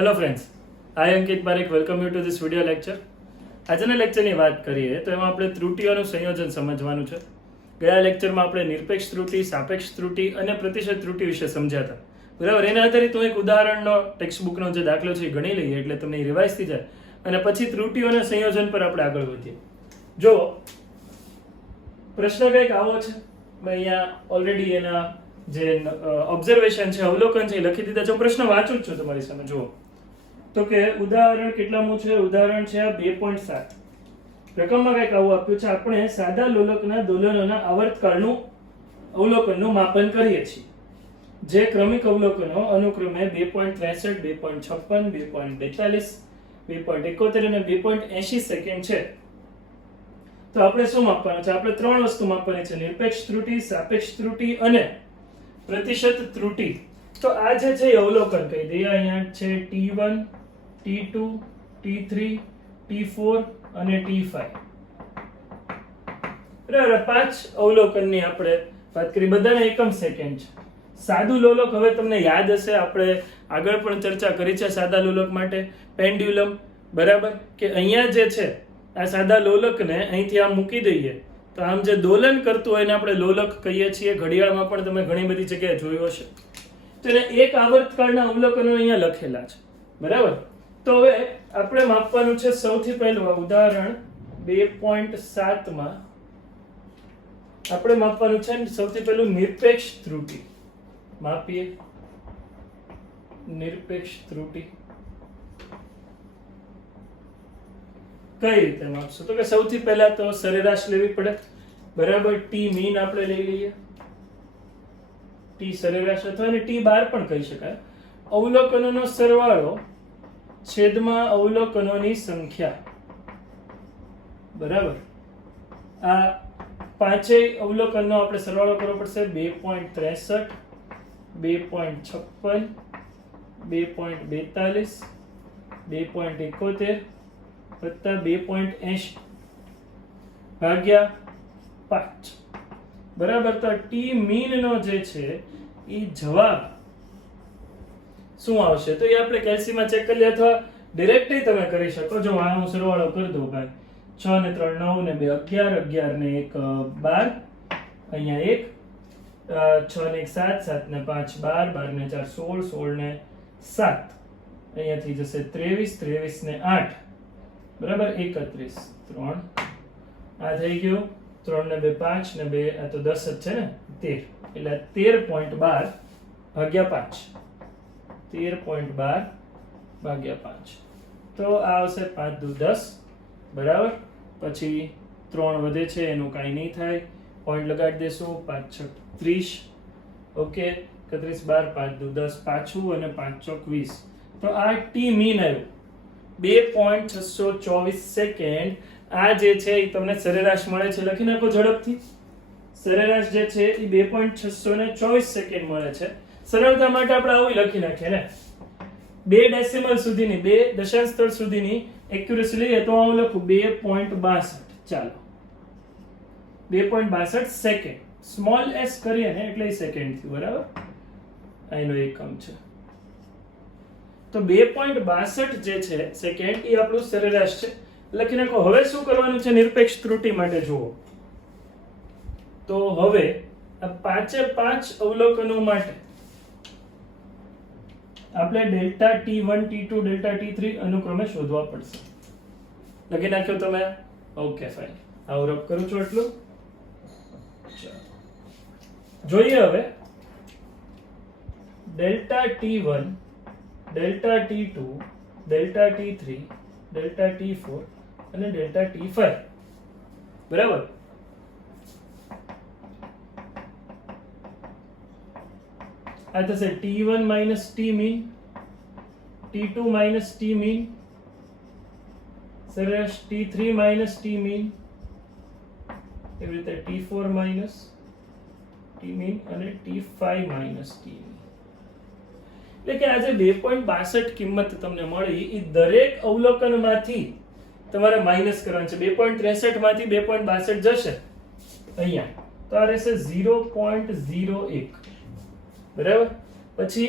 Hello friends, I Ankit Parekh welcome you two this video lecture. આજના લેક્ચરની વાત કરીએ તો એમાં આપણે ત્રુટીઓનું સંયોજન સમજવાનું છે. ગયા લેક્ચરમાં આપણે નિરપેક્ષ ત્રુટી, સાપેક્ષ ત્રુટી અને પ્રતિશત ત્રુટી વિશે સમજ્યા હતા. બરાબર, એના આધારિત હું એક ઉદાહરણનો ટેક્સ્ટ બુકનો જે દાખલો છે એ ગણી લઈએ એટલે તમને રિવાઇઝ થઈ જાય અને પછી ત્રુટીઓના સંયોજન પર આપણે આગળ વધીએ. જો પ્રશ્ન કંઈક આવો છે, મેં અહીંયા ઓલરેડી એના જે ઓબ્ઝર્વેશન છે, અવલોકન છે એ લખી દીધા છે. હું પ્રશ્ન વાંચું જ છું તમારી સામે. જુઓ તો કે ઉદાહરણ કેટલામું છે? ઉદાહરણ છે આ 2.7. રકમમાં કંઈક આવું આપ્યું છે. આપણે સાદા લોલકના દોલનોના આવર્તકાળનું અવલોકનનું માપન કરીએ છીએ. જે ક્રમિક અવલોકનો અનુક્રમે 2.63, 2.56, 2.42, 2.71 અને 2.80 સેકન્ડ છે. તો આપણે શું માપવાનું છે? આપણે ત્રણ વસ્તુ માપવાની છે: નિરપેક્ષ ત્રુટી, સાપેક્ષ ત્રુટી અને પ્રતિશત ત્રુટી. તો આ જે છે એ અવલોકન કહી દઈએ. અહીંયા છે T1, T2, T3, T4 અને T5. બરાબર, 5 અવલોકનની આપણે વાત કરી. બધાના એકમ સેકન્ડ છે. સાદું લોલક હવે તમને યાદ હશે, આપણે આગળ પણ ચર્ચા કરી છે સાદા લોલક માટે. પેન્ડ્યુલમ, બરાબર, કે અહીંયા જે છે આ સાદા લોલકને અહીંથી આમ મૂકી દઈએ તો આમ જે દોલન કરતું હોય એને આપણે લોલક કહીએ છીએ. ઘડિયાળમાં પણ તમે ઘણી બધી જગ્યાએ જોયું હશે. તો એને એક આવર્તકાળના અવલોકનો અહીંયા લખેલા છે. બરાબર, તો હવે આપણે માપવાનું છે સૌથી પહેલું ઉદાહરણ 2.7 માં આપણે માપવાનું છે સૌથી પહેલું નિરપેક્ષ ત્રુટી. માપીએ નિરપેક્ષ ત્રુટી. કઈ રીતે માપશું? તો કે સૌથી પહેલા તો સરેરાશ લેવી પડે. બરાબર, ટી મીન આપણે લઈ લઈએ. ટી સરેરાશ અથવા એને ટી બાર પણ કહી શકાય. અવલોકનોનો સરવાળો છેદમાં અવલોકનોની સંખ્યા. બરાબર, આ પાંચેય અવલોકનનો આપણે સરવાળો કરવો પડશે. 2.63, 2.56, 2.42, 2.71 વત્તા 2.80 ભાગ્યા 5. બરાબર, તો ટી મીન નો જે છે એ જવાબ શું આવશે? તો એ આપણે કેલ્સીમાં ચેક કરી લઈએ અથવા ડાયરેક્ટલી તમે કરી શકો. જો આ હું સરવાળો કરી દઉં ભાઈ. 6 ને 3 9 ને 2 11, 11 ને 1 12, અહીંયા 1, 6 ને 1 7, 7 ને 5 12, 12 ને 4 16, 16 ને 7, અહીંયાથી જશે 23, 23 ને 8, બરાબર, 31, 3 આ થઈ ગયું. 3 ને 2 5 ને 2 આ તો 10 જ છે ને, 13, એટલે 13.12 ભાગ્યા 5. 13.12 ભાગ્યા 5 તો આ આવશે 5 દુ 10. બરાબર, પછી 3 વધે છે એનું કાંઈ નહીં થાય, પોઈન્ટ લગાડી દેશું. 5 6 30, ઓકે, 31 12, 5 દુ 10 પાછું અને 5 ચોક 20. તો આ ટી મીન આવ્યું 2.624 સેકન્ડ. આ જે છે એ તમને સરેરાશ મળે છે. લખી નાખો ઝડપથી. સરેરાશ જે છે એ 2.624 સેકન્ડ મળે છે. સરળતા માટે આપણે આવું લખી નાખીએ ને. 2 ડેસિમલ સુધીની, 2 દશાંશ સ્થળ સુધીની એક્યુરેસી લઈએ તો હું લખું 2.62. ચાલો, 2.62 સેકન્ડ. સ્મોલ એસ કરીએ ને એટલે સેકન્ડ થયું. બરાબર, અહીંનો એકમ છે. તો 2.62 જે છે સેકન્ડ એ આપણું સરેરાશ છે. લખી નાખો. હવે શું કરવાનું છે નિરપેક્ષ ત્રુટી માટે? જુઓ તો હવે આ 5 અવલોકનો માટે આપણે delta T1, T2, delta T3 અનુક્રમે શોધવા પડશે. લખી નાખ્યો તમે? Okay, fine. આવું રબ કરું છું એટલું. જોઈએ હવે delta T1, delta T2, delta T3, delta T4 અને ડેલ્ટા T5. બરાબર, આ થશે T1 minus T mean, T2 minus T mean, સરેરાશ T3 માઇનસ ટી મીન, એવી રીતે T4 માઇનસ ટી મીન અને T5 માઇનસ ટી મીન. એટલે કે આજે 2.62 કિંમત તમને મળી એ દરેક અવલોકનમાંથી તમારે માઇનસ કરવાનું છે. 2.63 માંથી 2.62 જશે અહીંયા તો આ રહેશે 0.01. બરાબર, પછી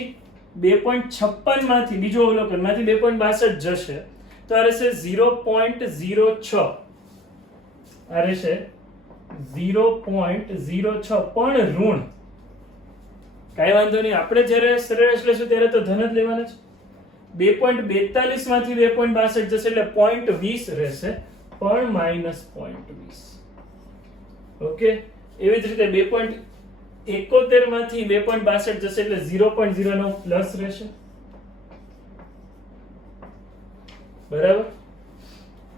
2.56 માંથી બીજો અવલોકન માંથી 2.62 જશે તો આ રહેશે 0.06 આ રહેશે 0.06 પણ ઋણ કાંઈ વાંધો નહીં આપણે જ્યારે સરેરાશ લેશું ત્યારે તો ધન જ લેવાના છે 2.42 માંથી 2.62 જશે એટલે 0.20 રહેશે પણ -0.20 ઓકે એવી જ રીતે 2.71 માંથી 2.62 જશે એટલે 0.09 પ્લસ રહેશે બરાબર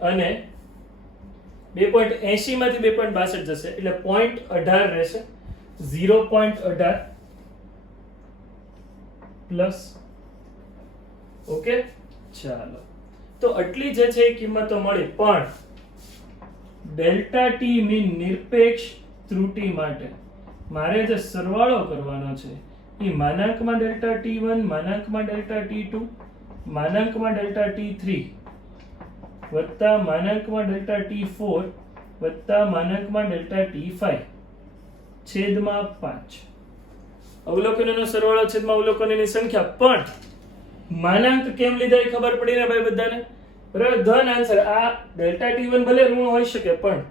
અને 2.80 માંથી 2.62 જશે એટલે 0.18 રહેશે 0.18 પ્લસ ઓકે ચાલો તો આટલી જે છે એ કિંમતો મળી પણ ડેલ્ટા ટી મીન નિરપેક્ષ ત્રુટિ માટે મારે જે સરવાળો કરવાનો છે એ માનાંકમાં ડેલ્ટા T1 માનાંકમાં ડેલ્ટા T2 માનાંકમાં ડેલ્ટા T3 વત્તા માનાંકમાં ડેલ્ટા T4 વત્તા માનાંકમાં ડેલ્ટા T5 છેદમાં 5 અવલોકનોનો સરવાળો છેદમાં અવલોકનોની સંખ્યા પણ માનાંક કેમ લીધા એ ખબર પડી ને ભાઈ બધાને બરાબર ધન આન્સર આ ડેલ્ટા T1 ભલે ઋણ હોઈ શકે પણ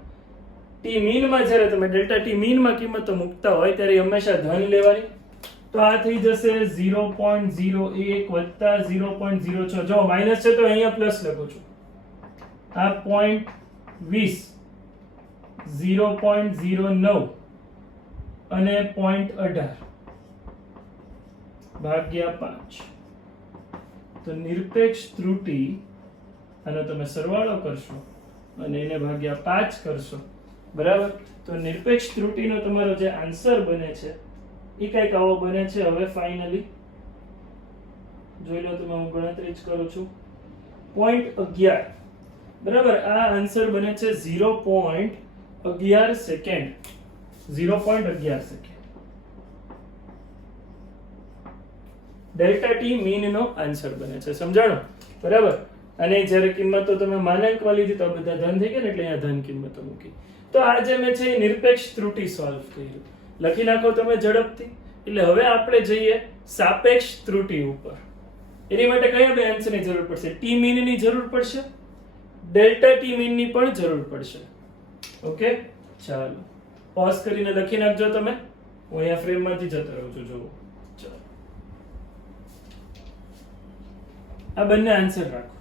ટી મીન માં જ્યારે તમે ડેલ્ટા ટી મીન માં કિંમતો મૂકતા હોય ત્યારે હંમેશા ધન લેવાની તો આ થઈ જશે 0.01 વત્તા 0.06 જો માઈનસ છે તો અહીંયા પ્લસ લખું છું આ 0.20 0.09 અને 0.18 ભાગ્યા 5 તો નિરપેક્ષ ત્રુટિ આનો તમે સરવાળો કરશો અને એને ભાગ્યા 5 કરશો બરાબર તો નિરપેક્ષ ત્રુટિનો તમારો જે આન્સર બને છે એ કંઈક આવો બને છે હવે ફાઇનલી જોઈ લો તમે હું ગણતરી જ કરું છું 0.11 બરાબર આ આન્સર બને છે 0.11 second 0.11 second delta T mean નો આન્સર બને છે સમજાણો બરાબર અને જ્યારે કિંમતો તમે માનાંકમાં લીધી તો બધા ધન થઈ ગયા ને એટલે અહીંયા ધન કિંમતો મૂકી તો આ જે મેં છે એ નિરપેક્ષ ત્રુટિ સોલ્વ કર્યું લખી નાખો તમે ઝડપથી એટલે હવે આપણે જઈએ સાપેક્ષ ત્રુટિ ઉપર એની માટે કયા બે આન્સરની જરૂર પડશે ટી મીન ની જરૂર પડશે ડેલ્ટા ટી મીન ની પણ જરૂર પડશે ઓકે ચાલો પોઝ કરીને લખી નાખજો તમે હું અહીંયા ફ્રેમ માંથી જતો રહું છું જુઓ ચાલો આ બંને આન્સર રાખો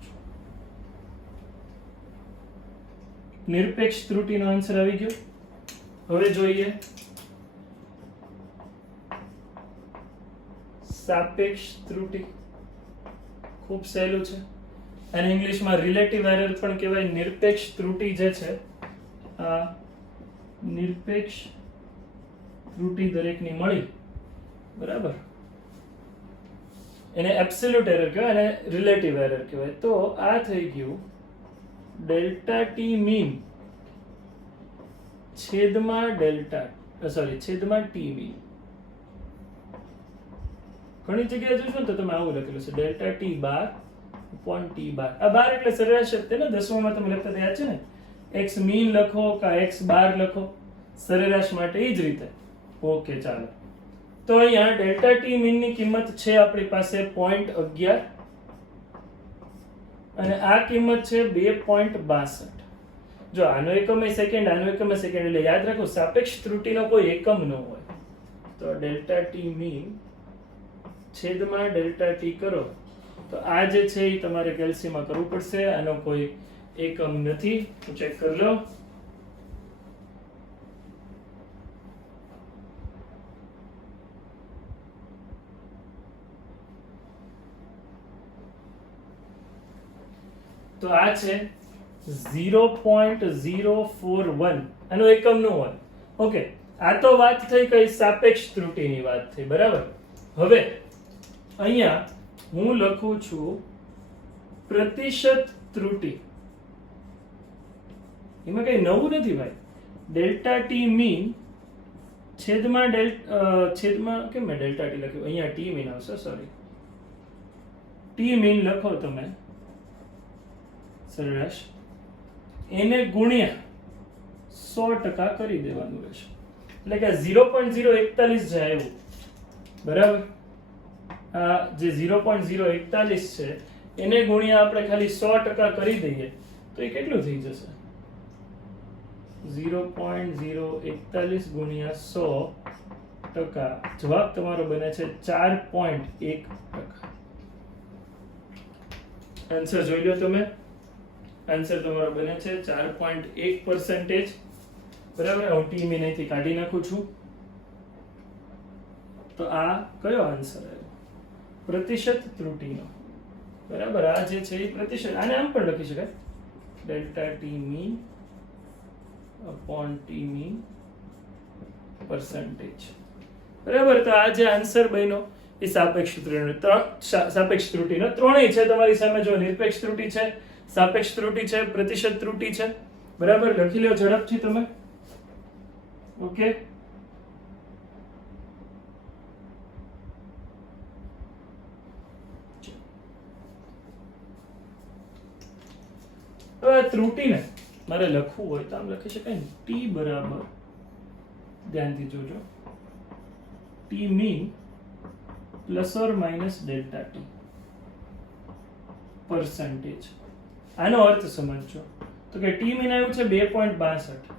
નિરપેક્ષ ત્રુટિનો આન્સર આવી ગયો હવે જોઈએ સાપેક્ષ ત્રુટિ ખૂબ સહેલું છે અને ઇંગ્લિશમાં રિલેટિવ એરર પણ કહેવાય નિરપેક્ષ ત્રુટિ જે છે આ નિરપેક્ષ ત્રુટિ દરેકની મળી બરાબર એને એબ્સોલ્યુટ એરર કહેવાય અને રિલેટિવ એરર કહેવાય તો આ થઈ ગયું ડેલ્ટા ટી મીન છેદમાં છેદમાં ટી મીન ઘણી જગ્યાએ જોશો ને તો તમે આવું લખેલું છે ડેલ્ટા ટી બાર upon ટી બાર આ બાર એટલે સરેરાશ જ ને 10માં તમે લખતા યાદ છે ને x મીન લખો કા x બાર લખો સરેરાશ માટે એ જ રીતે ઓકે ચાલો તો અહીંયા ડેલ્ટા ટી મીન ની કિંમત છે આપણી પાસે 0.11 અને આ કિંમત છે 2.62 જો આનો એકમ સેકન્ડ આનો એકમ સેકન્ડ એટલે યાદ રાખો સાપેક્ષ ત્રુટિનો કોઈ એકમ ન હોય તો ડેલ્ટા ટી મીન છેદમાં ડેલ્ટા ટી કરો તો આ જે છે એ તમારે કેલ્સીમાં કરવું પડશે આનો કોઈ એકમ નથી ચેક કરી લો તો આ છે 0.041 આનો એકમ નો હોય ઓકે આ તો વાત થઈ કઈ સાપેક્ષ ત્રુટિની વાત થઈ બરાબર હવે અહીંયા હું લખું છું પ્રતિશત ત્રુટિ એમાં કઈ નવું નથી ભાઈ ડેલ્ટા ટી મીન છેદમાં કેમ મેં ડેલ્ટા ટી લખ્યું અહીંયા ટી મીન આવશે સોરી ટી મીન લખો તમે સરેરાશ એને ગુણ્યા 100% કરી દેવાનું રહેશે એટલે કે 0.041 જાય એવું બરાબર આ જે 0.041 છે એને ગુણ્યા આપણે ખાલી 100% કરી દઈએ તો એ કેટલું થઈ જશે? 0.041 ગુણ્યા 100%. જવાબ તમારો બને છે 4.1%. આન્સર જોઈ લો તમે. આન્સર તમારો બને છે 4.1%. બરાબર. હું ટી મીન અહીંથી કાઢી નાખું છું. તો આ કયો આન્સર આવ્યો? પ્રતિશત ત્રુટીનો. બરાબર. આ જે છે એ પ્રતિશત, આને આમ પણ લખી શકાય, delta T mean upon T mean percentage. બરાબર. તો આ જે આન્સર બન્યો એ સાપેક્ષ ત્રુટીનો ત્રણેય છે તમારી સામે. જો નિરપેક્ષ ત્રુટી છે, સાપેક્ષ ત્રુટી છે, પ્રતિશત ત્રુટી છે. બરાબર. લખી લો ઝડપથી તમે. ઓકે. હવે ત્રુટીને મારે લખવું હોય તો આમ લખી શકાય ને, ટી બરાબર, ધ્યાનથી જોજો, T mean plus or minus delta T percentage. આનો અર્થ સમજો તો કે ટી મીન આવ્યું છે 2.62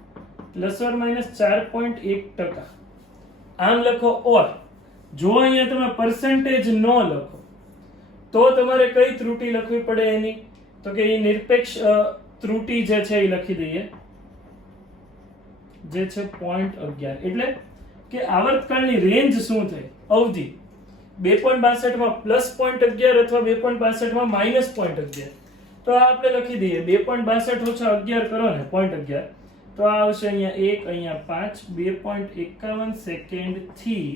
પ્લસ ઓર માઇનસ 4.1%. આમ લખો. ઓર જો અહીંયા તમે પર્સન્ટેજ ન લખો તો તમારે કઈ ત્રુટી લખવી પડે એની? તો કે એ નિરપેક્ષ ત્રુટી જે છે એ લખી દઈએ, જે છે 0.11. એટલે કે આવર્તકાળની રેન્જ શું થઈ? અવધિ 2.62 માં પ્લસ 0.11 અથવા 2.62 માં માઇનસ 0.11. તો આ આપણે લખી દઈએ 2.62 ઓછા 11 કરો ને 0.11, તો આ આવશે અહીંયા 1, અહીંયા 5, 2.51 સેકન્ડ થી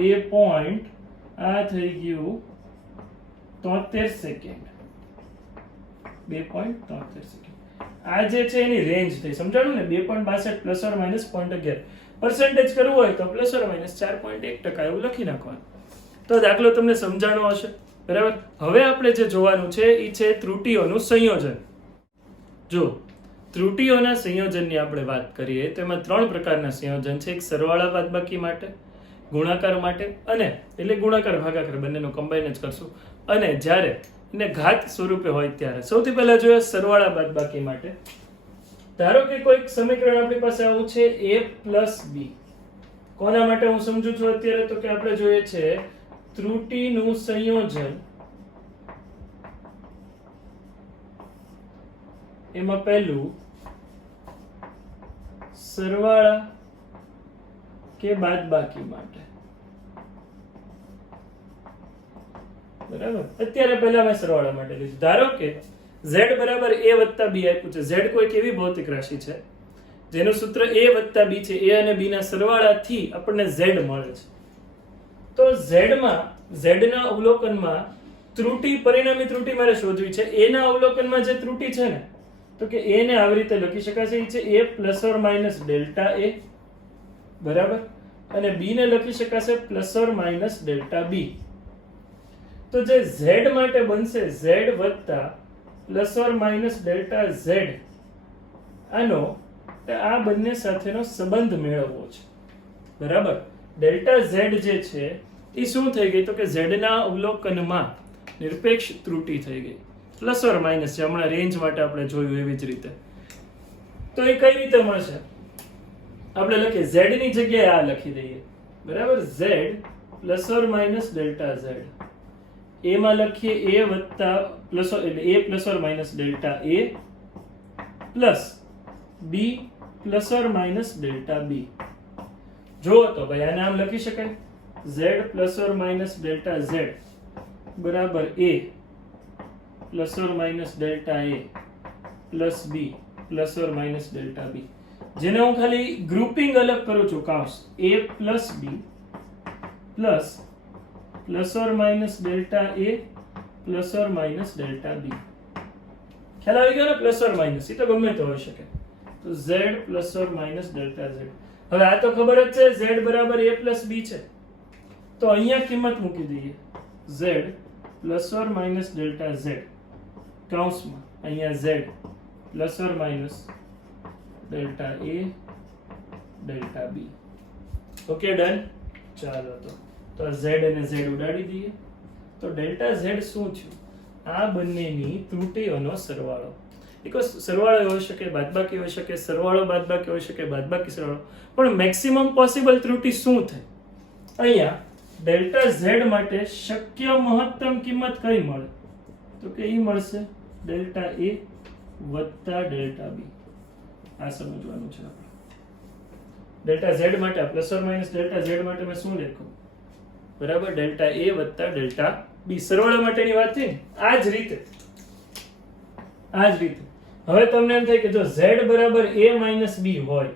2. આ થઈ ગયું 73 સેકન્ડ. 2.73 સેકન્ડ. આ જે છે એની રેન્જ થઈ. સમજાણું ને? 2.62 પ્લસ ઓર માઇનસ 0.11. પર્સન્ટેજ કરવું હોય તો પ્લસ ઓર માઇનસ 4.1% એવું લખી નાખવાનું. તો દાખલો તમને સમજાણો હશે. બરાબર. હવે આપણે જે જોવાનું છે એ છે ત્રુટીઓનું સંયોજન. જો ત્રુટીઓના સંયોજનની આપણે વાત કરીએ તો એમાં 3 પ્રકારના સંયોજન છે. એક સરવાળા બાદબાકી માટે, ગુણાકાર માટે, અને એટલે ગુણાકાર ભાગાકાર બંનેનો કમ્બાઈન જ કરશું, અને જ્યારે એને ઘાત સ્વરૂપે હોય ત્યારે. સૌથી પહેલા જોઈએ સરવાળા બાદબાકી માટે. ધારો કે કોઈક સમીકરણ આપણી પાસે આવું છે a પ્લસ બી. કોના માટે હું સમજુ છું અત્યારે? તો કે આપણે જોઈએ છે ત્રુટીનું સંયોજન. એમાં પહેલું સરવાળા કે બાદબાકી માટે. બરાબર. અત્યારે પહેલા મેં સરવાળા માટે લીધું. ધારો કે z બરાબર a વત્તા b આપ્યું છે. z કોઈક એવી ભૌતિક રાશિ છે જેનું સૂત્ર a વત્તા b છે. a અને b ના સરવાળાથી આપણને z મળે છે. તો z ના અવલોકનમાં ત્રુટી, પરિણામી ત્રુટી મારે શોધવી છે. a ના અવલોકનમાં જે ત્રુટી છે ને, તો કે a ને આવી રીતે લખી શકાશે, એ છે a plus or minus delta a. બરાબર. અને b ને લખી શકાશે plus or minus delta b. તો જે z માટે બનશે z વત્તા plus or minus delta z. આનો આ બંને સાથેનો સંબંધ મેળવવો છે. બરાબર. ડેલ્ટા z જે છે એ શું થઈ ગઈ? તો કે z ના અવલોકનમાં નિરપેક્ષ ત્રુટી થઈ ગઈ. પ્લસ ઓર માઇનસ છે, હમણાં રેન્જ માટે આપણે જોયું એવી જ રીતે. તો એ કઈ રીતે મળશે? આપણે લખીએ z ની જગ્યાએ આ લખી દઈએ. બરાબર. z plus or minus delta z. a માં લખીએ a વત્તા પ્લસ, એટલે a plus or minus delta a plus b plus or minus delta b. જો તો ભાઈ આને આમ લખી શકાય, z plus or minus delta z બરાબર a plus or minus delta a plus b plus or minus delta b. જેને હું ખાલી ગ્રુપિંગ અલગ કરું છું, કાઉન્સ a plus b plus plus or minus delta a plus or minus delta b. ખ્યાલ આવી ગયો ને? પ્લસ ઓર માઇનસ એ તો ગમે તે હોઈ શકે. તો z plus or minus delta z. હવે આ તો ખબર જ છે z બરાબર a પ્લસ b છે. તો અહીંયા કિંમત મૂકી દઈએ, z plus or minus delta z કૌંસમાં, અહીંયા z plus or minus delta a delta b. Okay, done. ચાલો તો તો આ ઝેડ અને ઝેડ ઉડાડી દઈએ. તો ડેલ્ટા ઝેડ શું થયું? આ બંનેની ત્રુટીઓનો સરવાળો. બીકોઝ સરવાળો હોઈ શકે, બાદબાકી હોઈ શકે, સરવાળો બાદબાકી હોઈ શકે, બાદબાકી સરવાળો, પણ મેક્સિમમ પોસિબલ ત્રુટી શું થઈ? અહીંયા ડેલ્ટા ઝેડ માટે શક્ય મહત્તમ કિંમત કઈ મળે? તો કે ઈ મળશે ડેલ્ટા એ વત્તા ડેલ્ટા બી. આ સમજવાનું છે આપણે. ડેલ્ટા ઝેડ માટે plus or minus delta Z માટે મેં શું લખ્યું? બરાબર, ડેલ્ટા એ વત્તા ડેલ્ટા બી. સરવાળા માટેની વાત થઈ. આ જ રીતે હવે તમને એમ થાય કે જો z બરાબર a માઇનસ b હોય,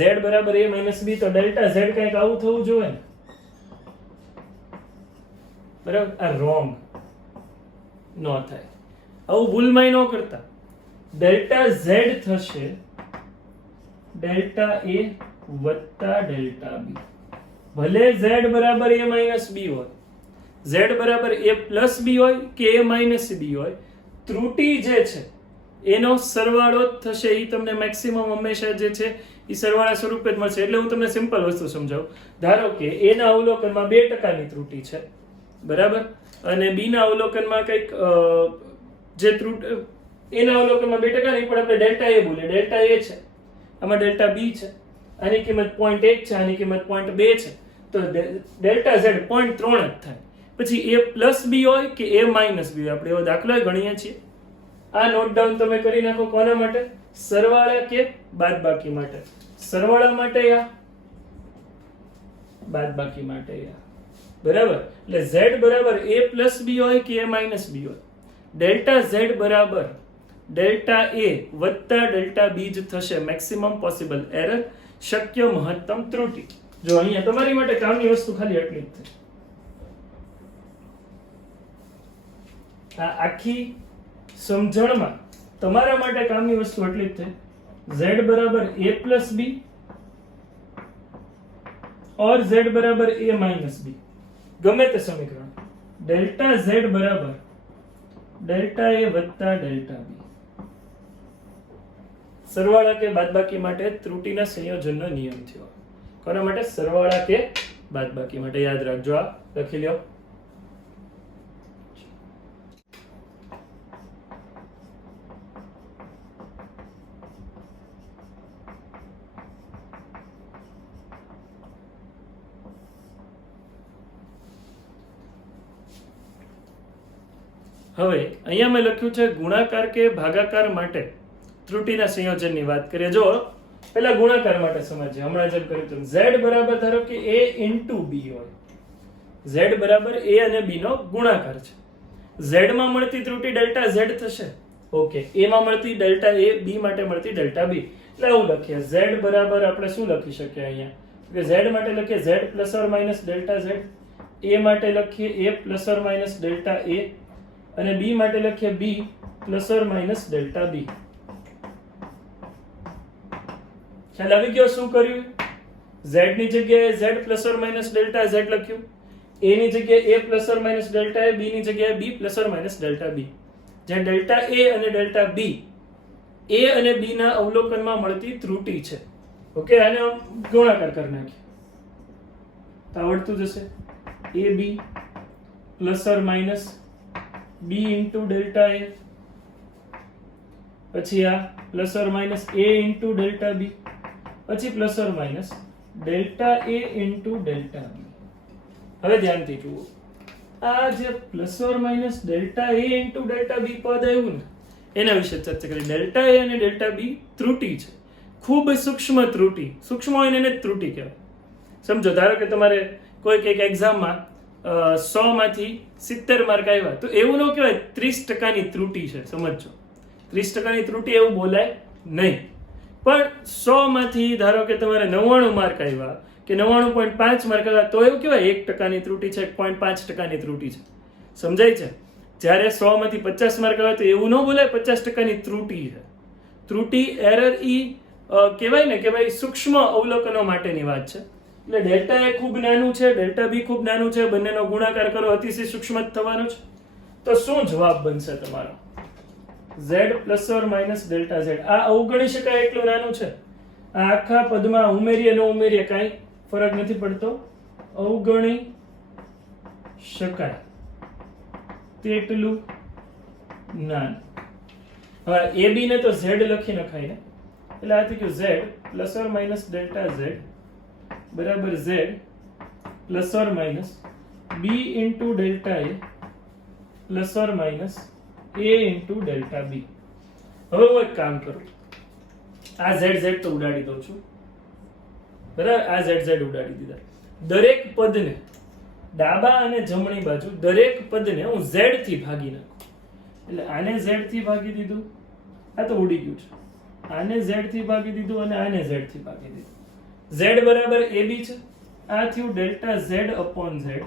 z બરાબર a માઇનસ b, તો ડેલ્ટા z કંઈક આવું થવું જોઈએ ને? બરાબર, આ રોંગ ન થાય. આવું ભૂલમાં ન કરતા. ડેલ્ટા z થશે ડેલ્ટા a વત્તા ડેલ્ટા b. ભલે z બરાબર a માઇનસ b હોય, z બરાબર a પ્લસ b હોય કે a માઇનસ b હોય, ત્રુટી જે છે એનો સરવાળો જ થશે. એ તમને મેક્સિમમ હંમેશા જે છે એ સરવાળા સ્વરૂપે જ મળશે. એટલે હું તમને સિમ્પલ વસ્તુ સમજાવું. ધારો કે a ના અવલોકનમાં 2% ની ત્રુટી છે, બરાબર, અને b ના અવલોકનમાં કંઈક જે ત્રુટી a ના અવલોકનમાં 2% નહીં, પણ આપણે ડેલ્ટા a બોલીએ. ડેલ્ટા a છે, આમાં ડેલ્ટા b છે, આની કિંમત 0.1 છે, આની કિંમત 0.2 છે, તો ડેલ્ટા z 0.3 જ થાય. પછી a પ્લસ b હોય કે a માઇનસ b હોય, આપણે એવો દાખલો ગણીએ છીએ. આ નોટ ડાઉન તમે કરી નાખો. કોના માટે? સરવાળા કે બાદબાકી માટે? સરવાળા માટે યા બાદબાકી માટે યા. બરાબર, એટલે z બરાબર a પ્લસ b હોય કે a માઇનસ b હોય, ડેલ્ટા z બરાબર ડેલ્ટા a વત્તા ડેલ્ટા b જ થશે. મેક્સિમમ પોસિબલ એરર, શક્ય મહત્તમ ત્રુટી. જો અહીંયા તમારી માટે કામની વસ્તુ ખાલી એટલી જ થઈ. આ આખી સમજણમાં તમારા માટે કામની વસ્તુ એટલી જ થઈ. z બરાબર a પ્લસ b और z બરાબર a માઇનસ b, ગમે તે સમીકરણ, ડેલ્ટા z બરાબર ડેલ્ટા a વત્તા ડેલ્ટા b. સરવાળા કે બાદબાકી માટે ત્રુટીના સંયોજનનો નિયમ થયો. કોના માટે? સરવાળા કે બાદબાકી માટે. યાદ રાખજો, આ લખી લ્યો. હવે અહીંયા મેં લખ્યું છે ગુણાકાર કે ભાગાકાર માટે ત્રુટીના સંયોજનની વાત કરીએ. જો પહેલા ગુણાકાર માટે સમજીએ. હમણાં જેમ કર્યું હતું, z બરાબર ધારો કે a into b હોય, z બરાબર a અને b નો ગુણાકાર છે. z માં મળતી ત્રુટી ડેલ્ટા z થશે. ઓકે, a માં મળતી ડેલ્ટા a, b માટે મળતી ડેલ્ટા b. એટલે આવું લખીએ. z બરાબર આપણે શું લખી શકીએ અહીંયા? કે z માટે લખીએ z plus or minus delta z, a માટે લખીએ a plus or minus delta a, અને b માટે લખીએ b plus or minus delta b. ખ્યાલ આવી ગયો શું કર્યું? z ની જગ્યાએ z plus or minus delta z લખ્યું, a ની જગ્યાએ a plus or minus delta a, b ની જગ્યાએ b plus or minus delta b. જ્યાં ડેલ્ટા a અને ડેલ્ટા b a અને b ના અવલોકનમાં મળતી ત્રુટી છે. ઓકે, આને ગુણાકાર કરી નાખીએ તો આવડતું જશે. a b plus or minus b into delta a, પછી આ plus or minus a into delta b, પછી plus or minus delta a into delta b. હવે ધ્યાનથી જુઓ, આ જે plus or minus delta a into delta b પદ આવ્યું ને, એના વિશે ચર્ચા કરી. ડેલ્ટા a અને ડેલ્ટા b ત્રુટી છે, ખૂબ સૂક્ષ્મ ત્રુટી. સૂક્ષ્મ હોય એને જ ત્રુટી કહેવાય. સમજો, ધારો કે તમારે કોઈક એક એક્ઝામમાં 100 માંથી 70 માર્ક આવ્યા, તો એવું ન કહેવાય 30% ત્રુટી છે. સમજો, 30% ત્રુટી એવું બોલાય નહીં. પણ 100 માંથી ધારો કે તમારે 99 માર્ક આવ્યા કે 99.5 માર્ક આવ્યા, તો એવું કહેવાય 1% ત્રુટી છે, 0.5% ત્રુટી છે. સમજાય છે? જ્યારે 100 માંથી 50 માર્ક આવ્યા તો એવું ન બોલાય 50% ત્રુટી છે. ત્રુટી, એરર ઈ કહેવાય ને કે ભાઈ સૂક્ષ્મ અવલોકનો માટેની વાત છે. એટલે ડેલ્ટા એ ખૂબ નાનું છે, ડેલ્ટા બી ખૂબ નાનું છે, બંનેનો ગુણાકાર કરો અતિશય સૂક્ષ્મ જ થવાનો છે. તો શું જવાબ બનશે તમારો? z plus or minus delta z. આ અવગણી શકાય એટલું નાનું છે. આ આખા પદમાં ઉમેરીએ ન ઉમેરીએ કાંઈ ફરક નથી પડતો. અવગણી શકાય તેટલું નાનું. હવે AB ને તો Z લખી નખાય ને, એટલે આ થઈ ગયું Z plus or minus delta Z બરાબર Z plus or minus B into delta A plus or minus A into delta B. હવે હું એક કામ કરું, આ Z તો ઉડાડી દઉં છું, બરાબર? આ Z ઉડાડી દીધા. દરેક પદને ડાબા અને જમણી બાજુ દરેક પદને હું Z થી ભાગી નાખું. એટલે આને Z થી ભાગી દીધું, આ તો ઉડી ગયું છે. આને Z થી ભાગી દીધું અને આને Z થી ભાગી દીધું. Z બરાબર AB છે, આ થયું delta Z upon Z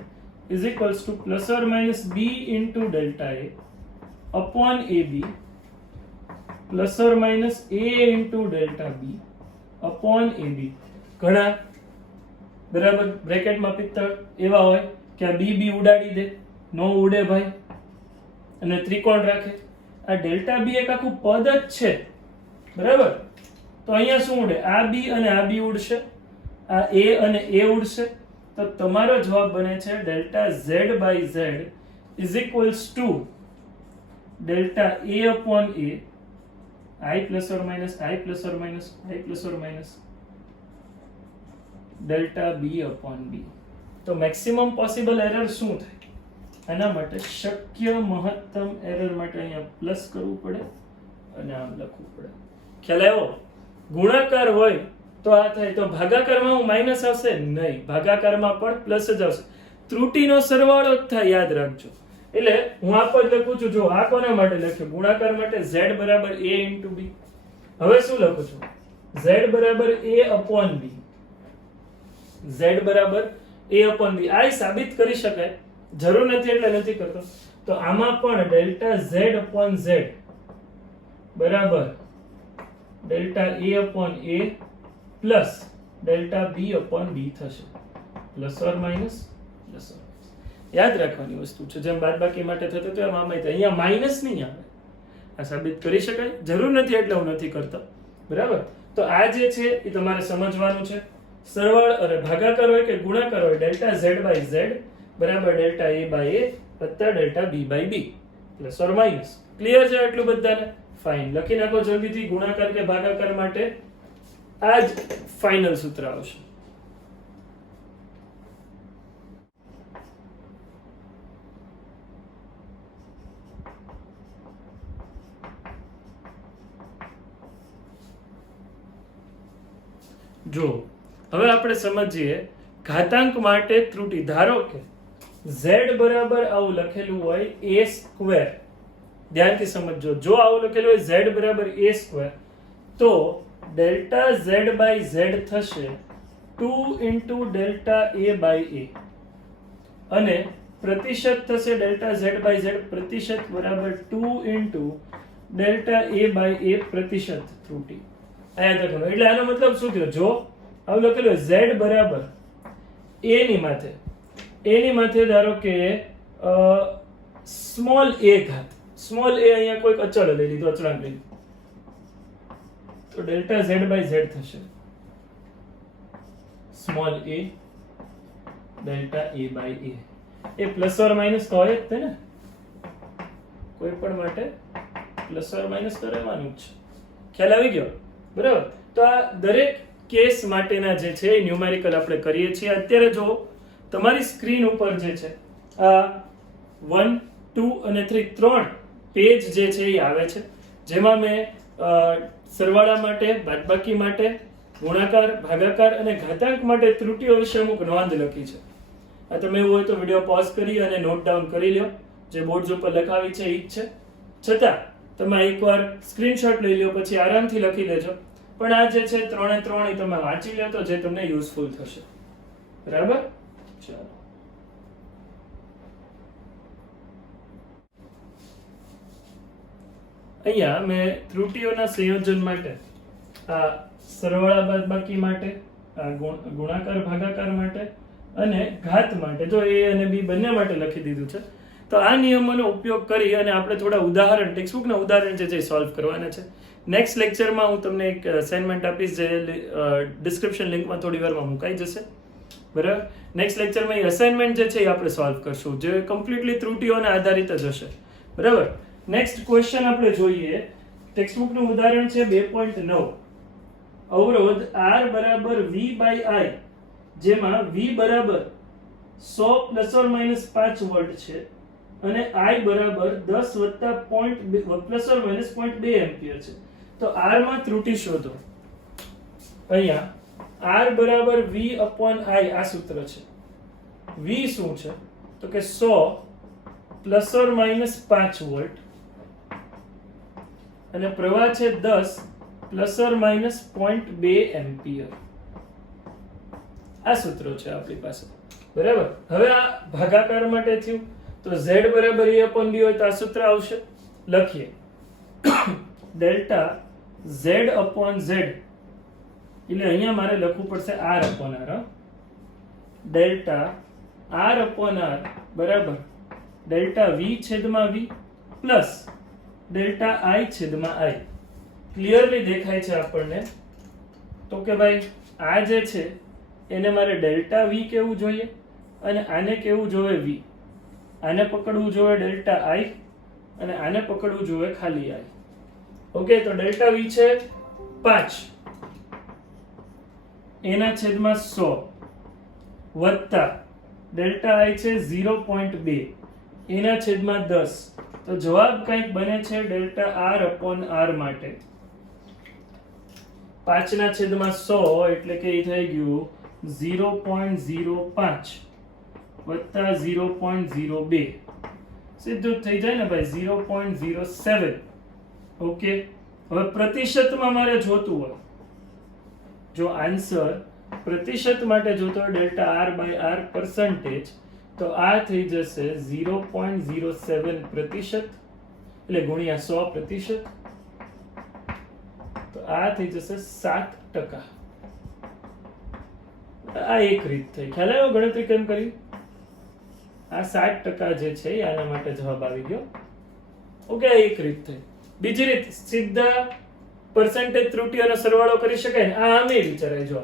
is equals two plus or minus B into delta A upon AB plus or minus A into delta B upon AB. ઘણા બરાબર બ્રેકેટમાં પિત્તળ એવા હોય કે આ B ઉડાડી દે, નો ઉડે ભાઈ, અને ત્રિકોણ રાખે. આ ડેલ્ટા B એક આખું પદ જ છે, બરાબર? તો અહીંયા શું ઉડે? આ B અને આ B ઉડશે, આ A અને A ઉડશે. તો તમારો જવાબ બને છે delta Z by Z is equals to delta A upon A I plus or minus I plus or minus I plus or minus delta B upon B. તો મેક્સિમમ પોસિબલ એરર શું થાય? આના માટે શક્ય મહત્તમ એરર માટે અહીંયા plus કરવું પડે અને આમ લખવું પડે. ખ્યાલ આવ્યો? ગુણાકાર હોય તો આ થાય, તો ભાગાકારમાં હું માઇનસ આવશે નહીં, ભાગાકારમાં પણ પ્લસ જ આવશે. ત્રુટીનો સરવાળો જ થાય, યાદ રાખજો. એટલે હું આ પદ લખું છું, જો આ કોના માટે લખ્યું? ગુણાકાર માટે Z બરાબર A ઇન્ટુ B. હવે શું લખું છું? Z બરાબર A અપોન B. Z બરાબર A અપોન B. આ સાબિત કરી શકાય, જરૂર નથી એટલે નથી કરતો. તો આમાં પણ ડેલ્ટા Z અપોન Z બરાબર delta A upon A plus delta B upon B થશે. Plus or minus plus or minus. યાદ રાખવાની વસ્તુ છે, જેમ બાદબાકી માટે થતું તો એમ આમાં અહીંયા માઇનસ નહીં આવે. આ સાબિત કરી શકાય, જરૂર નથી એટલે હું નથી કરતો, બરાબર? તો આ જે છે એ તમારે સમજવાનું છે. સરવાળ અને ભાગાકાર હોય કે ગુણાકાર હોય, ડેલ્ટા Z બાય Z બરાબર ડેલ્ટા A બાય A વત્તા delta B by B plus or minus. Clear છે એટલું બધાને? ફાઇન. લખી નાખો જલ્દીથી. ગુણાકાર કે ભાગાકાર માટે આ જ ફાઇનલ સૂત્ર આવશે. જો હવે આપણે સમજીએ ઘાતાંક માટે ત્રુટિ. ધારો કે Z બરાબર આવું લખેલું હોય A સ્ક્વેર, ધ્યાનથી સમજજો. જો આવું લખેલું હોય Z બરાબર A સ્ક્વેર, તો ડેલ્ટા Z બાય Z થશે 2 into delta A by A, અને પ્રતિશત થશે ડેલ્ટા Z બાય Z પ્રતિશત બરાબર 2 into delta A by A પ્રતિશત ત્રુટિ. આયા લખવાનું. એટલે આનો મતલબ શું થયો? જો આવું લખેલું Z બરાબર A ની માથે ધારો કે સ્મોલ a ઘાત, સ્મોલ a અહીંયા કોઈક અચળ લઈ લીધું, અચળાંક લઈ લીધું, તો ડેલ્ટા Z બાય Z થશે small a delta A by A. એ પ્લસ ઓર માઇનસ તો હોય જ તે ને, કોઈ પણ માટે પ્લસ ઓર માઇનસ તો રહેવાનું જ છે. ખ્યાલ આવી ગયો? બરાબર. તો આ દરેક કેસ માટેના જે છે એ ન્યુમેરિકલ આપણે કરીએ છીએ. અત્યારે જો તમારી સ્ક્રીન ઉપર જે છે આ 1, 2 અને 3 ત્રણ પેજ જે છે એ આવે છે, જેમાં મેં સરવાળા માટે, બાદબાકી માટે, ગુણાકાર, ભાગાકાર અને ઘાતાંક માટે ત્રુટિઓ વિશે અમુક નોંધ લખી છે. આ તમે એવું હોય તો વિડીયો પોઝ કરી અને નોટ ડાઉન કરી લો. જે બોર્ડ્સ ઉપર લખાવી છે એ જ છે, છતાં તમે એકવાર સ્ક્રીનશોટ લઈ લો, પછી આરામથી લખી લેજો. પણ આ જે છે ત્રણે ત્રણ એ તમે વાંચી લો તો જે તમને યુઝફુલ થશે. બરાબર? ચાલો. અહીંયા મેં ત્રુટિઓના સંયોજન માટે, આ સરવાળા બાદબાકી માટે, આ ગુણાકાર ભાગાકાર માટે અને ઘાત માટે, જો A અને B બંને માટે લખી દીધું છે. તો આ નિયમોનો ઉપયોગ કરી અને આપણે થોડા ઉદાહરણ, ટેક્સ્ટબુકના ઉદાહરણ જે છે સોલ્વ કરવાના છે. નેક્સ્ટ લેક્ચરમાં હું તમને એક અસાઇનમેન્ટ આપીશ, જે ડિસ્ક્રિપ્શન લિંકમાં થોડી વારમાં મુકાઈ જશે. બરાબર. નેક્સ્ટ લેક્ચરમાં એ અસાઇનમેન્ટ જે છે એ આપણે સોલ્વ કરશું, જે કમ્પ્લીટલી ત્રુટીઓને આધારિત જ હશે. બરાબર. નેક્સ્ટ ક્વેશ્ચન આપણે જોઈએ. ટેક્સ્ટબુકનું ઉદાહરણ છે 2.9. અવરોધ R બરાબર V બાય I, જેમાં V બરાબર 100 પ્લસ ઓર માઇનસ 5 વોલ્ટ છે અને I બરાબર 10 વત્તા પ્લસ ઓર માઇનસ 0.2 એમ્પિયર છે. તો R માં ત્રુટી શોધો. અહીંયા R બરાબર V upon I આ સૂત્ર છે. V શું છે? તો કે 100 પ્લસ ઓર માઇનસ 5 વોલ્ટ અને પ્રવાહ છે 10 પ્લસ ઓર માઇનસ 0.2 એમ્પિયર. આ સૂત્રો છે આપણી પાસે. બરાબર. હવે આ ભાગાકાર માટે થયું તો Z બરાબર E upon D હોય તો આ સૂત્ર આવશે. લખીએ ડેલ્ટા Z upon Z, એટલે અહીંયા મારે લખવું પડશે R upon R. Delta R upon R બરાબર ડેલ્ટા V છેદમાં V પ્લસ ડેલ્ટા I છેદમાં I. ક્લિયરલી દેખાય છે આપણને તો કે ભાઈ આ જે છે એને મારે ડેલ્ટા V કેવું જોઈએ અને આને કેવું જોઈએ V. આને પકડવું જોઈએ ડેલ્ટા I અને આને પકડવું જોઈએ ખાલી I. ઓકે, તો ડેલ્ટા V છે 5 એના છેદમાં 100 વત્તા ડેલ્ટા I છે 0.2 એના છેદમાં 10. તો જવાબ કંઈક બને છે ડેલ્ટા R upon R માટે 5 ના છેદમાં 100 એટલે કે એ થઈ ગયું 0.05 વત્તા 0.02. સીધું થઈ જાય ને ભાઈ 0.07. ઓકે, હવે પ્રતિશતમાં મારે જોતું હોય, જો આન્સર પ્રતિશત માટે જોતો હોય delta R by R percentage, તો આ થઈ જશે 0.07 પ્રતિશત એટલે ગુણ્યા 100%. તો આ થઈ જશે 7%. આ એક રીત થઈ. ખ્યાલ આવ્યો ગણતરી કેમ કરી? આ 7% જે છે આના માટે જવાબ આવી ગયો. ઓકે, આ એક રીત થઈ. બીજી રીત, સીધા પરસેન્ટેજ ત્રુટીઓનો સરવાળો કરી શકાય ને, આ આમે વિચારાય. જો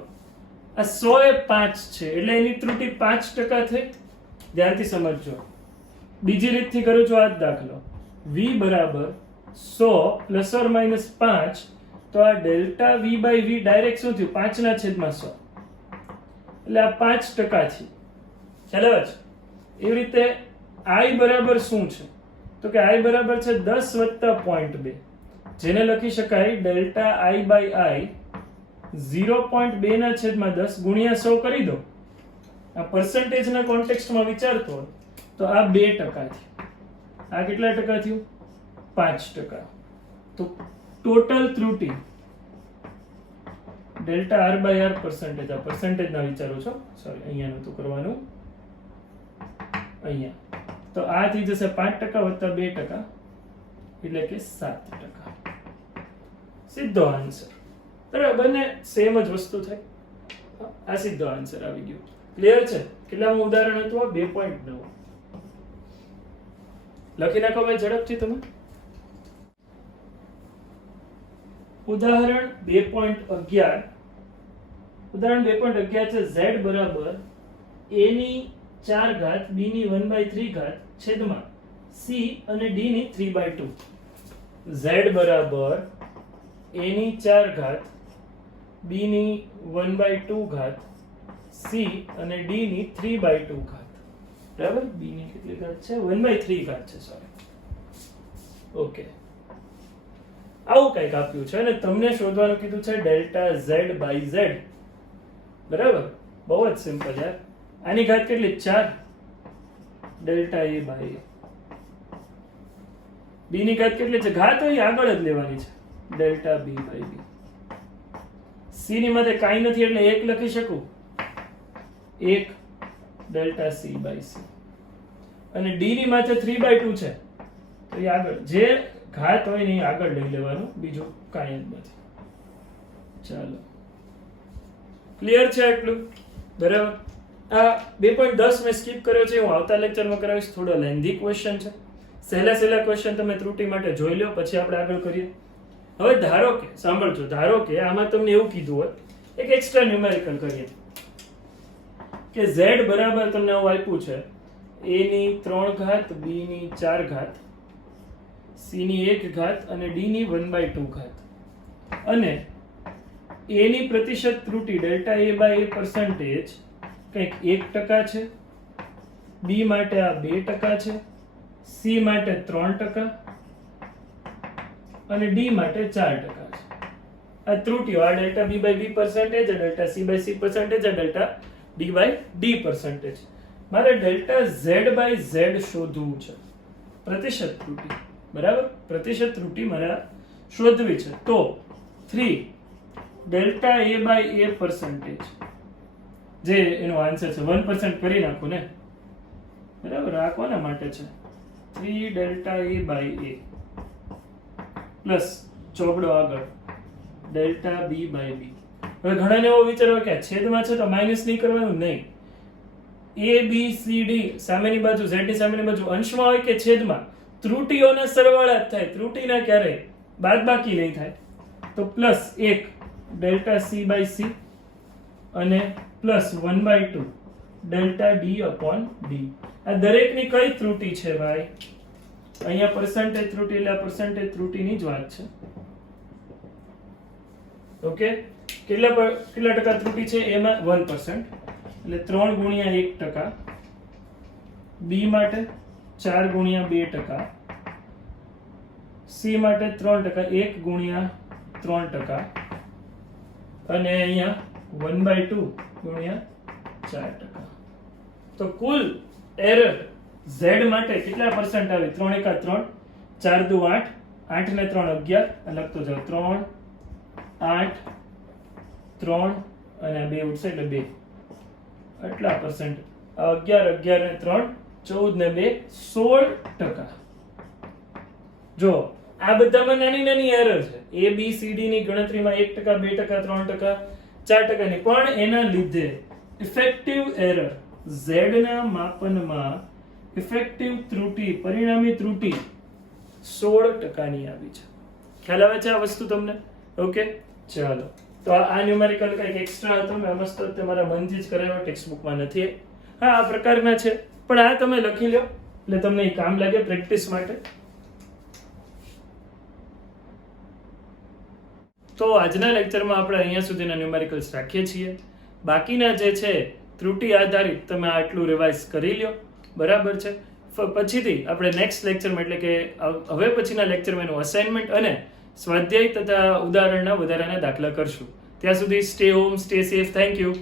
આ 100 એ 5 છે એટલે એની ત્રુટી 5% થઈ. ધ્યાનથી સમજજો. બીજી રીતથી કરું છું આ જ દાખલો. V બરાબર 100 પ્લસ ઓર માઇનસ 5, તો આ delta V by V direct શું થયું? 5 ના છેદમાં 100 એટલે આ 5% છે. ખ્યાલ આવે છે? એવી રીતે I બરાબર શું છે? તો કે I બરાબર છે 10 વત્તા 0.2, જેને લખી શકાય ડેલ્ટા I બાય I 0.2 ના છેદમાં 10 ગુણ્યા 100 કરી દો. આ પર્સન્ટેજના કોન્ટેક્સ્ટમાં વિચારતો હોય તો આ 2% થયું. આ કેટલા ટકા થયું? 5%. તો ટોટલ ત્રુટી delta R by R percentage, આ પરસેન્ટેજના વિચારો છો, સોરી અહીંયા નહોતું કરવાનું, અહીંયા. તો આ થઈ જશે 5% વત્તા 2% એટલે કે 7%. સીધો આન્સર. બરાબર, બંને સેમ જ વસ્તુ થઈ. આ સીધો આન્સર આવી ગયો. ક્લિયર છે? કેટલામું ઉદાહરણ હતું? 2.9. લખી નાખો ભાઈ ઝડપથી તમે. ઉદાહરણ 2.11. ઉદાહરણ 2.11 છે Z બરાબર a ની 4 ઘાત b ની 1/3 ઘાત છેદમાં c અને d ની 3/2. Z બરાબર a ની 4 ઘાત b ની 1/2 ઘાત c અને d ની 3/2 ઘાત. બરાબર, b ની કેટલી ઘાત છે? 1/3 ઘાત છે, સોરી. ઓકે, આવું કંઈક આપ્યું છે અને તમને શોધવાનું કીધું છે ડેલ્ટા Z બાય Z. બરાબર, બહુ જ સિમ્પલ યાર. આની ઘાત કેટલી? 4. Delta A by A. b ની ઘાત કેટલી છે? ઘાત હોય આગળ જ લેવાની છે. Delta B by B. c ની માથે કાંઈ નથી એટલે 1 લખી શકું. 1 ડેલ્ટા C બાય C. અને d ની માથે 3/2 છે તો એ આગળ જે ઘાત હોય ને આગળ લઈ લેવાનું, બીજું કાંઈ જ નથી. ચાલો, ક્લિયર છે એટલું? બરાબર. આ 2.10 મેં સ્કીપ કર્યો છે, હું આવતા લેક્ચરમાં કરાવીશ. થોડો લેન્ધી ક્વેશ્ચન છે. સહેલા ક્વેશ્ચન તમે ત્રુટી માટે જોઈ લો, પછી આપણે આગળ કરીએ. હવે ધારો કે, સાંભળજો, ધારો કે આમાં તમને એવું કીધું હોય એક એક્સ્ટ્રા ન્યુમેરિકલ કરીએ. કે z બરાબર તમને આવું આપ્યું છે a ની 3 ઘાત, b ની 4 ઘાત, c ની 1 ઘાત અને d ની 1/2 ઘાત, અને a ની પ્રતિશત ત્રુટિ delta a by a percentage કંઈક 1% છે, b માટે આ 2% છે, c માટે 3% અને d માટે 4% છે. આ ત્રુટિઓ, આ delta b by b percentage, આ delta c by c percentage, આ delta d by d percentage. મારે ડેલ્ટા z બાય z શોધવું છે, પ્રતિશત ત્રુટિ. બરાબર, પ્રતિશત ત્રુટિ મારે શોધવી છે. તો 3 delta a by a percentage, જે એનો આન્સર છે 1% કરી નાખો ને. બરાબર, આ કોના માટે છે? 3 delta a by a plus ચોગડો આગળ ડેલ્ટા b બાય b. હવે ઘણાને એવો વિચાર હોય કે છેદમાં છે તો માઇનસ નહીં કરવાનું. નહીં, a b c d સામેની બાજુ, z ની સામેની બાજુ અંશમાં હોય કે છેદમાં, ત્રુટિઓના સરવાળા જ થાય, ત્રુટિના ક્યારેય બાદબાકી નહીં થાય. તો plus 1 delta c by c અને plus 1/2 delta d upon d. આ દરેકની કઈ ત્રુટિ છે ભાઈ? અહીંયા પર્સન્ટેજ ત્રુટિ એટલે આ પર્સન્ટેજ ત્રુટિની જ વાત છે. ઓકે, કેટલા ટકા ત્રુટિ છે? એમાં 1%, એટલે 3 ગુણ્યા 1%, b માટે 4 ગુણ્યા 2%, c માટે 3%, 1 ગુણ્યા 3%, અને અહીંયા 1/2 ગુણ્યા 4%. તો કુલ એરર z માટે કેટલા પર્સન્ટ આવી? 3 એકા 3, 4 દુ 8, 8 ને 3 11, લખતો જાવ 3 8 3 અને 2 ઉઠશે એટલે 2, આટલા પર્સન્ટ. 11 11 ને 3 14 ને 2 16%. જો આ બધામાં નાની નાની એરર છે. a b c d ની ગણતરીમાં 1%, 2%, 3%, 4% ની, પણ એના લીધે ઇફેક્ટિવ એરર z ના માપનમાં ઇફેક્ટિવ ત્રુટિ, પરિણામી ત્રુટિ 16% ની આવી છે. ખ્યાલ આવે છે આ વસ્તુ તમને? ઓકે, ચાલો. તો આ ન્યુમેરિકલ કંઈક એક્સ્ટ્રા હતો, મેં મસ્ત તમારા મનથી જ કરાવ્યો, ટેક્સ્ટ બુકમાં નથી. હા, આ પ્રકારના છે, પણ આ તમે લખી લો એટલે તમને એ કામ લાગે પ્રેક્ટિસ માટે. તો આજના લેક્ચરમાં આપણે અહીંયા સુધીના ન્યુમેરિકલ્સ રાખીએ છીએ. બાકીના જે છે ત્રુટિ આધારિત તમે આટલું રિવાઇઝ કરી લ્યો. બરાબર છે. પછીથી આપણે નેક્સ્ટ લેક્ચરમાં, એટલે કે હવે પછીના લેક્ચરમાં એનું અસાઇનમેન્ટ અને સ્વાધ્યાય તથા ઉદાહરણના વધારાના દાખલા કરશું. ત્યાં સુધી stay home, stay safe. Thank you.